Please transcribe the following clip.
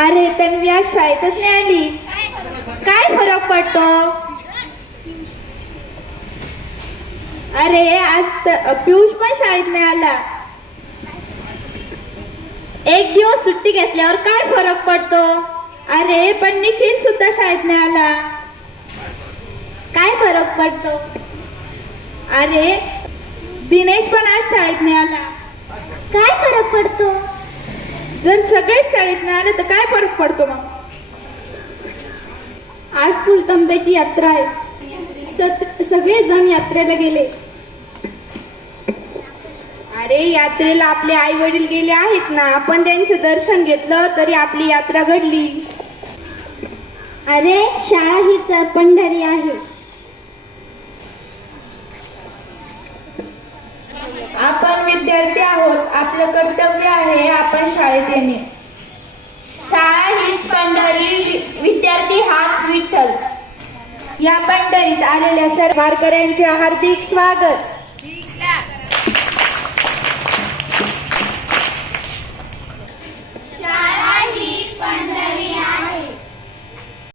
अरे तन्वी आज शाळेतच नाही आली? काय फरक पडतो? अरे आज पियुष पण शाळेत नाही आला. एक दिवस सुट्टी घेतल्यावर काय फरक पडतो? अरे पण निखिल सुद्धा शाळेत नाही आला. काय फरक पडतो? अरे दिनेश पण आज शाळेत नाही आला. काय फरक पडतो? जर सगळेच शाळेत नाही आले तर काय फरक पडतो मग? आज फुलतंब्याची यात्रा आहे. सगळेजण सगळे जण यात्रेला गेले. अरे यात्रेला आपले आई वडील गेले आहेत ना. आपण त्यांचं दर्शन घेतलं तरी आपली यात्रा घडली. अरे शाळा ही तर पंढरी आहे. आपण विद्यार्थी आहोत. आपलं कर्तव्य शाळेत येणे. शाळा हीच पंढरी विद्यार्थी हाच विठ्ठल. या पंढरीत आलेल्या सर्व वारकऱ्यांचे हार्दिक स्वागत.